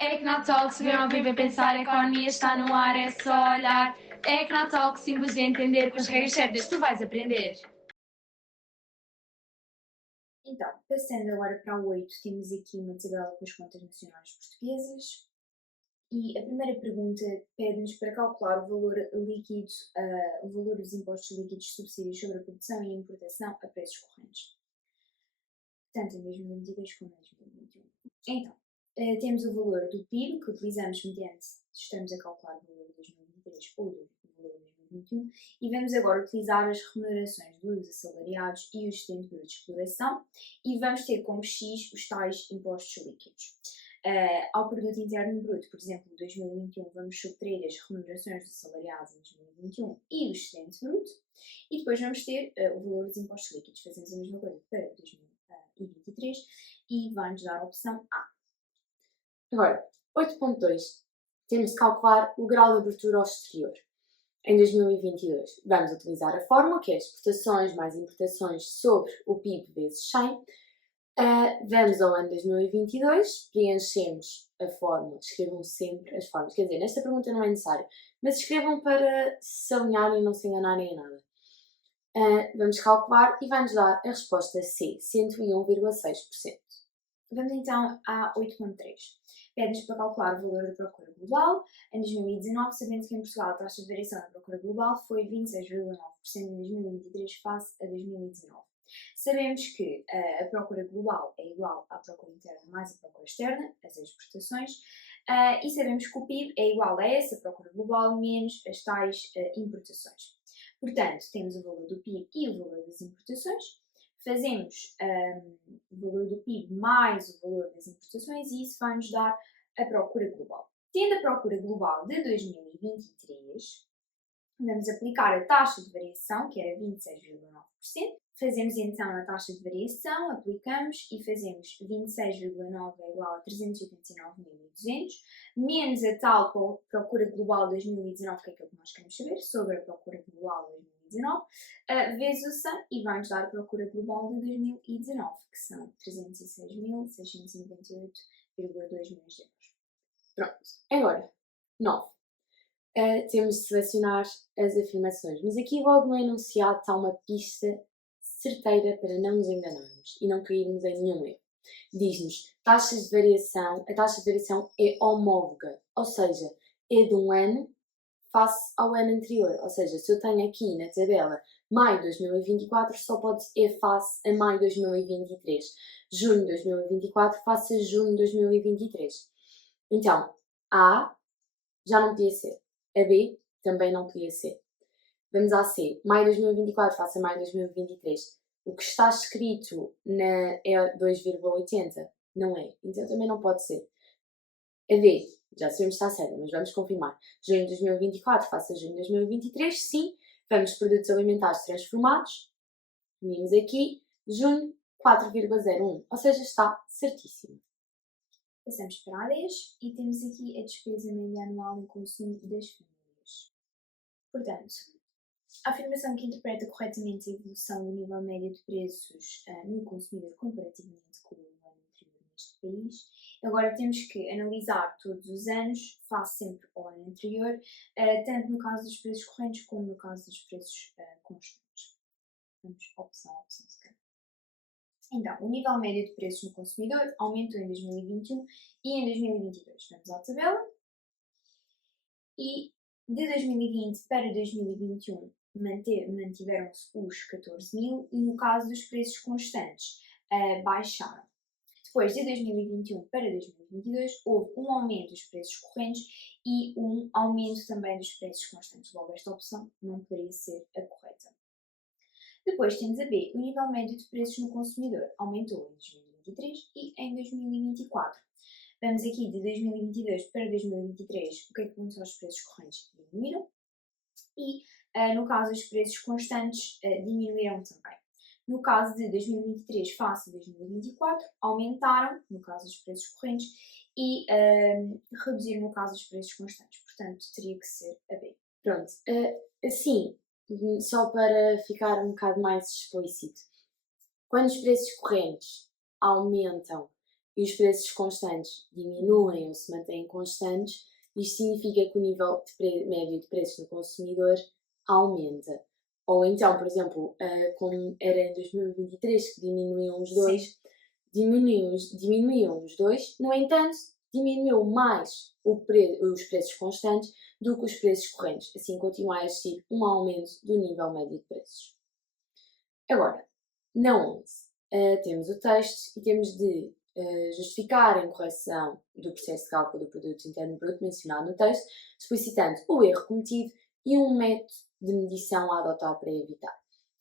Ecnotalk, se ver ao vivo é pensar, a economia está no ar, é só olhar. Ecnotalk, simples de entender, com as regras certas tu vais aprender. Então, passando agora para o 8, temos aqui uma tabela com as contas nacionais portuguesas. E a primeira pergunta pede-nos para calcular o valor líquido, o valor dos impostos líquidos subsídios sobre a produção e importação a preços correntes, tanto em 2022 como em 2021. Então, temos o valor do PIB, que utilizamos mediante, estamos a calcular o valor de 2023 ou o valor de 2021, e vamos agora utilizar as remunerações dos assalariados e os excedente bruto de exploração, e vamos ter como X os tais impostos líquidos. Ao produto interno bruto, por exemplo, de 2021, vamos subtrair as remunerações dos assalariados em 2021 e o excedente bruto, e depois vamos ter o valor dos impostos líquidos. Fazemos a mesma coisa para 2023 e vai-nos dar a opção A. Agora, 8.2. Temos de calcular o grau de abertura ao exterior. Em 2022, vamos utilizar a fórmula que é exportações mais importações sobre o PIB vezes 100. Vamos ao ano 2022, preenchemos a fórmula, escrevam sempre as fórmulas. Quer dizer, nesta pergunta não é necessário, mas escrevam para se alinharem e não se enganarem em nada. Vamos calcular e vai-nos dar a resposta C, 101,6%. Vamos então a 8.3. Pede-nos para calcular o valor da procura global. Em 2019, sabendo que em Portugal a taxa de variação da procura global foi 26,9% em 2023 face a 2019. Sabemos que a procura global é igual à procura interna mais a procura externa, as exportações, e sabemos que o PIB é igual a essa procura global menos as tais importações. Portanto, temos o valor do PIB e o valor das importações. Fazemos o valor do PIB mais o valor das importações e isso vai nos dar a procura global. Tendo a procura global de 2023, vamos aplicar a taxa de variação, que era 26,9%. Fazemos então a taxa de variação, aplicamos e fazemos 26,9 é igual a 389.200, menos a tal procura global de 2019, que é aquilo que nós queremos saber, sobre a procura global de 2019, vezes o 100 e vai-nos dar a procura global de 2019, que são 306.698,2 milhões de euros. Pronto, agora, 9. Temos de selecionar as afirmações, mas aqui logo no enunciado está uma pista certeira para não nos enganarmos e não cairmos em nenhum erro. Diz-nos, a taxa de variação é homóloga, ou seja, é de um ano face ao ano anterior. Ou seja, se eu tenho aqui na tabela maio 2024, só pode ser face a maio 2023. Junho 2024 face a junho 2023. Então, A já não podia ser. A B também não podia ser. Vamos à C. Maio 2024 face a maio 2023. O que está escrito é 2,80? Não é. Então também não pode ser. A D, já sabemos que está certa, mas vamos confirmar. Junho 2024 face a junho 2023, sim. Vamos produtos alimentares transformados. Vimos aqui, junho 4,01. Ou seja, está certíssimo. Passamos para a 10 e temos aqui a despesa média anual em consumo das famílias. Portanto, a afirmação que interpreta corretamente a evolução do nível médio de preços no consumidor comparativamente com o ano anterior neste país. Agora temos que analisar todos os anos, face sempre ao ano anterior, tanto no caso dos preços correntes como no caso dos preços constantes. Vamos opção a opção, se calhar. Então, o nível médio de preços no consumidor aumentou em 2021 e em 2022. Vamos à tabela. E de 2020 para 2021 mantiveram-se os 14.000 e no caso dos preços constantes baixaram. Depois de 2021 para 2022 houve um aumento dos preços correntes e um aumento também dos preços constantes. Logo, esta opção não poderia ser a correta. Depois temos a B, o nível médio de preços no consumidor aumentou em 2023 e em 2024. Vamos aqui de 2022 para 2023, o que é que aconteceu aos preços correntes? Diminuíram e no caso os preços constantes diminuíram também. No caso de 2023 face a 2024, aumentaram no caso dos preços correntes e reduziram no caso dos preços constantes. Portanto, teria que ser a B. Pronto, assim, só para ficar um bocado mais explícito. Quando os preços correntes aumentam e os preços constantes diminuem ou se mantêm constantes, isto significa que o nível médio de preços do consumidor aumenta. Ou então, por exemplo, como era em 2023 que diminuíam os dois, diminuíam os dois, no entanto, diminuiu mais os preços constantes do que os preços correntes. Assim continua a existir um aumento do nível médio de preços. Agora, na 11, temos o texto e temos de justificar a incorreção do processo de cálculo do produto interno bruto mencionado no texto, explicitando o erro cometido e um método de medição a adotar para evitar.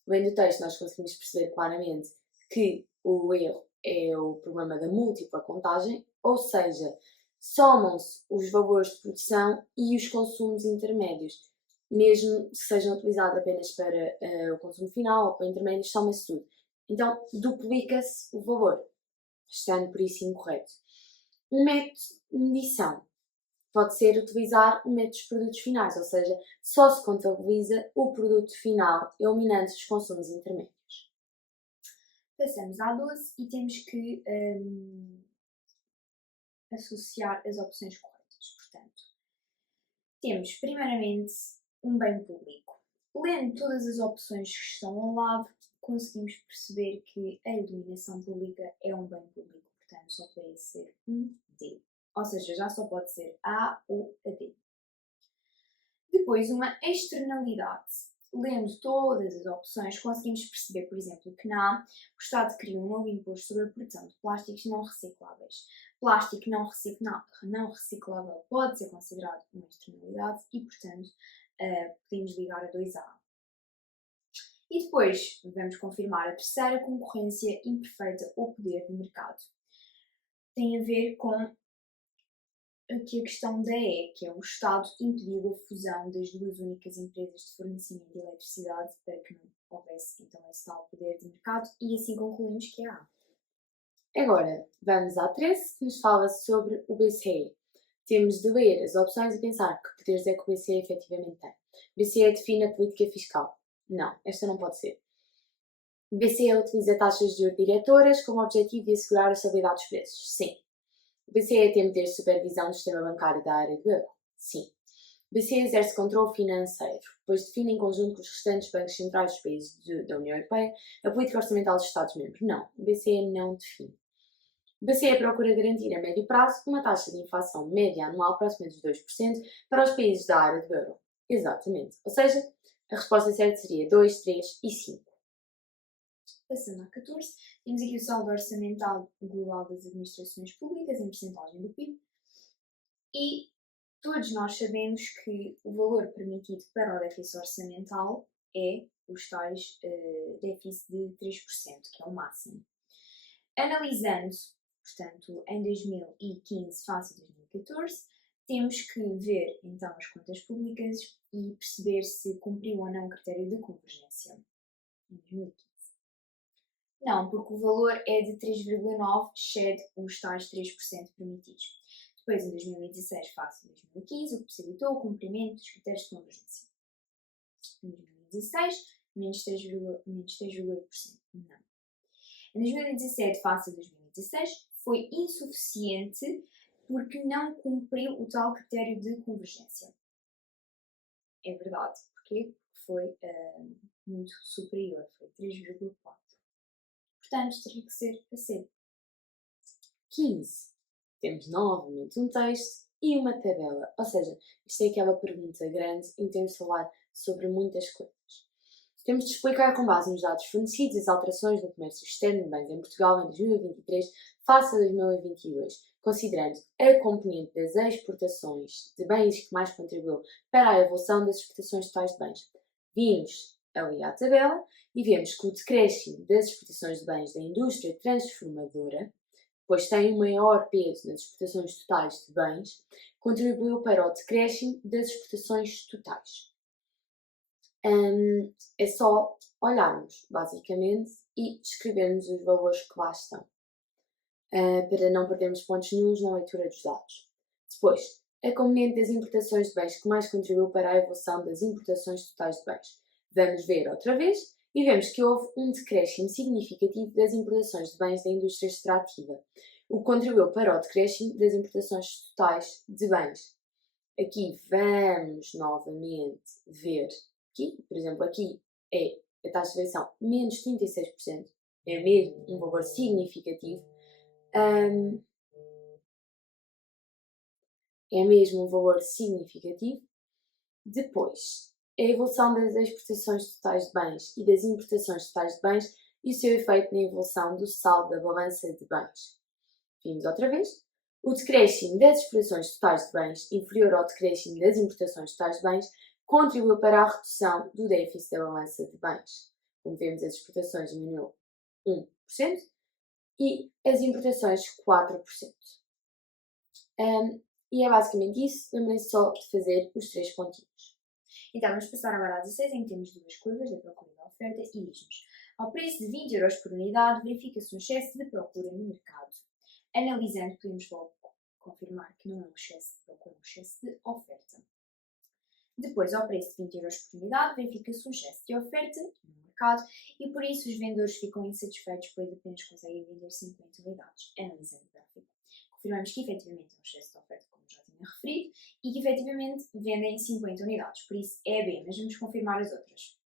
Lendo o texto, nós conseguimos perceber claramente que o erro é o problema da múltipla contagem, ou seja, somam-se os valores de produção e os consumos intermédios. Mesmo que sejam utilizados apenas para o consumo final ou para intermédios, soma-se tudo. Então, duplica-se o valor, estando por isso incorreto. Um método de medição pode ser utilizar o método dos produtos finais, ou seja, só se contabiliza o produto final, eliminando os consumos intermédios. Passamos à 12 e temos que associar as opções corretas. Portanto, temos primeiramente um bem público. Lendo todas as opções que estão ao lado, conseguimos perceber que a iluminação pública é um bem público, portanto só pode ser um D. Ou seja, já só pode ser A ou a D. Depois, uma externalidade. Lendo todas as opções, conseguimos perceber, por exemplo, que na A, o Estado criou um novo imposto sobre a produção de plásticos não recicláveis. Plástico não reciclável pode ser considerado uma externalidade e, portanto, podemos ligar a 2A. E depois, vamos confirmar a terceira, concorrência imperfeita ou poder de mercado. Tem a ver com aqui a questão da E, que é o Estado impediu a fusão das duas únicas empresas de fornecimento de eletricidade para que não houvesse então esse tal poder de mercado, e assim concluímos que é A. Agora, vamos à 13, que nos fala sobre o BCE. Temos de ler as opções e pensar que poderes é que o BCE efetivamente tem. O BCE define a política fiscal. Não, esta não pode ser. O BCE utiliza taxas de juros diretoras como objetivo de assegurar a estabilidade dos preços. Sim. O BCE tem poderes de supervisão do sistema bancário da área do euro? Sim. O BCE exerce controle financeiro, pois define em conjunto com os restantes bancos centrais dos países da União Europeia a política orçamental dos Estados-membros? Não. O BCE não define. O BCE procura garantir a médio prazo uma taxa de inflação média anual próxima dos 2% para os países da área do euro. Exatamente. Ou seja, a resposta certa seria 2, 3 e 5. Passando à 14, temos aqui o saldo orçamental global das administrações públicas em percentagem do PIB e todos nós sabemos que o valor permitido para o déficit orçamental é os tais déficit de 3%, que é o máximo. Analisando, portanto, em 2015 face a 2014, temos que ver então as contas públicas e perceber se cumpriu ou não o critério de convergência em 2015. Não, porque o valor é de 3,9, excede os tais 3% permitidos. Depois, em 2016, face a 2015, o que possibilitou o cumprimento dos critérios de convergência. Em 2016, menos 3,8%. Não. Em 2017, face a 2016, foi insuficiente porque não cumpriu o tal critério de convergência. É verdade. Porquê? Porque foi muito superior, foi 3,4%. Portanto, teria que ser a C. 15. Temos novamente um texto e uma tabela. Ou seja, isto é aquela pergunta grande em que temos de falar sobre muitas coisas. Temos de explicar com base nos dados fornecidos as alterações no comércio externo de bens em Portugal em 2023 face a 2022, considerando a componente das exportações de bens que mais contribuiu para a evolução das exportações totais de bens. Vimos ali à tabela e vemos que o decréscimo das exportações de bens da indústria transformadora, pois tem um maior peso nas exportações totais de bens, contribuiu para o decréscimo das exportações totais. É só olharmos, basicamente, e escrevermos os valores que lá estão, para não perdermos pontos nenhuns na leitura dos dados. Depois, a componente das importações de bens que mais contribuiu para a evolução das importações totais de bens. Vamos ver outra vez e vemos que houve um decréscimo significativo das importações de bens da indústria extrativa. o que contribuiu para o decréscimo das importações totais de bens. Aqui vamos novamente ver, por exemplo, aqui é a taxa de variação menos 36%, é mesmo um valor significativo. É mesmo um valor significativo. Depois, a evolução das exportações totais de bens e das importações totais de bens e o seu efeito na evolução do saldo da balança de bens. Vimos outra vez. O decréscimo das exportações totais de bens inferior ao decréscimo das importações totais de bens contribuiu para a redução do déficit da balança de bens. Como vemos, as exportações diminuíram 1% e as importações 4%. E é basicamente isso. Lembrem-se só de fazer os 3 pontinhos. Então, vamos passar agora à 16, em que temos duas curvas da procura e da oferta, e diz-nos: ao preço de 20 euros por unidade, verifica-se um excesso de procura no mercado. Analisando, podemos logo confirmar que não é um excesso de procura, é um excesso de oferta. Depois, ao preço de 20 euros por unidade, verifica-se um excesso de oferta no mercado e, por isso, os vendedores ficam insatisfeitos, pois apenas conseguem vender 50 unidades. Analisando o gráfico, confirmamos que, efetivamente, é um excesso de oferta, como já tinha referido, e que, efetivamente, vendem 50 unidades. Por isso, é B, mas vamos confirmar as outras.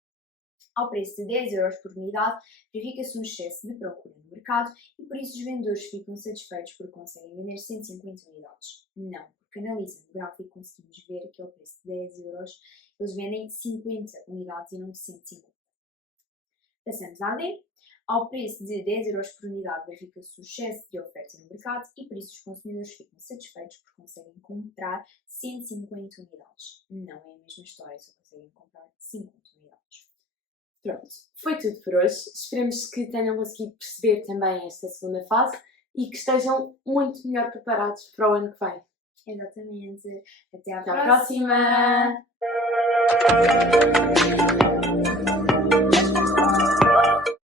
Ao preço de 10 euros por unidade, verifica-se um excesso de procura no mercado e, por isso, os vendedores ficam satisfeitos porque conseguem vender 150 unidades. Não, porque analisando o gráfico conseguimos ver que ao preço de 10 euros eles vendem 50 unidades e não 150. Passamos à D. Ao preço de 10 euros por unidade, verifica-se o excesso de oferta no mercado e, por isso, os consumidores ficam satisfeitos porque conseguem comprar 150 unidades. Não é a mesma história, só conseguem comprar 50 unidades. Pronto, foi tudo por hoje. Esperemos que tenham conseguido perceber também esta segunda fase e que estejam muito melhor preparados para o ano que vem. Exatamente. Até à Até à próxima!